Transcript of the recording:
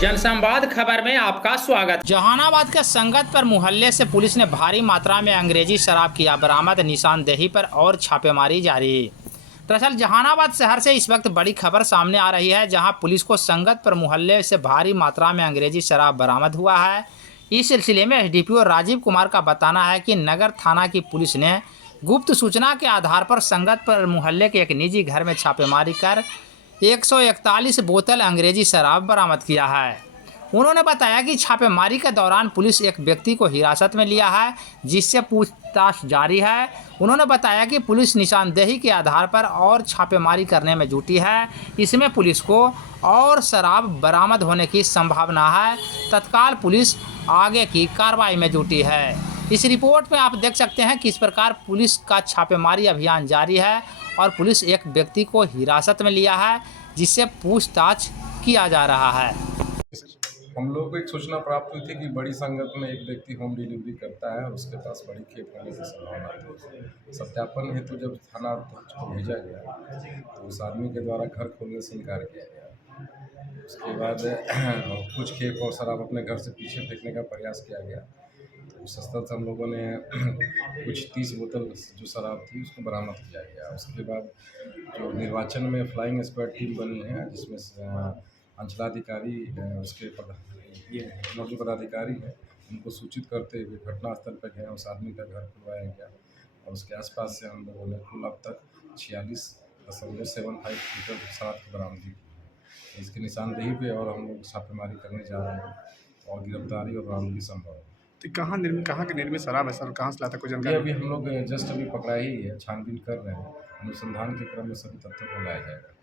जनसंवाद खबर में आपका स्वागत। जहानाबाद के संगतपुर मोहल्ले से पुलिस ने भारी मात्रा में अंग्रेजी शराब किया बरामद, निशानदेही पर और छापेमारी जारी। दरअसल जहानाबाद शहर से इस वक्त बड़ी खबर सामने आ रही है, जहां पुलिस को संगतपुर मोहल्ले से भारी मात्रा में अंग्रेजी शराब बरामद हुआ है। इस सिलसिले में एसडीपीओ राजीव कुमार का बताना है कि नगर थाना की पुलिस ने गुप्त सूचना के आधार पर संगतपुर मोहल्ले के एक निजी घर में छापेमारी कर 141 बोतल अंग्रेजी शराब बरामद किया है। उन्होंने बताया कि छापेमारी के दौरान पुलिस एक व्यक्ति को हिरासत में लिया है, जिससे पूछताछ जारी है। उन्होंने बताया कि पुलिस निशानदेही के आधार पर और छापेमारी करने में जुटी है। इसमें पुलिस को और शराब बरामद होने की संभावना है। तत्काल पुलिस आगे की कार्रवाई में जुटी है। इस रिपोर्ट में आप देख सकते हैं किस प्रकार पुलिस का छापेमारी अभियान जारी है और पुलिस एक व्यक्ति को हिरासत में लिया है, जिससे पूछताछ किया जा रहा है। हम लोग को एक सूचना प्राप्त हुई थी कि बड़ी संगत में एक व्यक्ति होम डिलीवरी करता है और उसके पास बड़ी खेप होने की संभावना थी। सत्यापन हेतु जब थाना को भेजा गया तो उस आदमी के द्वारा घर खोलने से इनकार किया गया। उसके बाद कुछ खेप और शराब अपने घर से पीछे फेंकने का प्रयास किया गया। तो उस स्थल से हम लोगों ने कुछ 30 बोतल जो शराब थी उसको बरामद किया गया। उसके बाद जो निर्वाचन में फ्लाइंग स्क्वाड टीम बनी है, जिसमें अंचलाधिकारी उसके ये नोडल पदाधिकारी हैं, उनको सूचित करते हुए घटनास्थल पर गए। उस आदमी का घर खुलवाया गया और उसके आसपास से हम लोगों ने कुल अब तक 46.75 लीटर शराब की बरामदगी की है। इसकी निशानदेही पे और हम लोग छापेमारी करने जा रहे हैं और गिरफ्तारी और बरामदगी संभव है। तो कहाँ के निर्मित शराब है सर, कहाँ से लाता कोई ये जानकारी? अभी हम लोग जस्ट अभी पकड़ा ही है, छानबीन कर रहे हैं। अनुसंधान के क्रम में सभी तथ्यों को लाया जाएगा।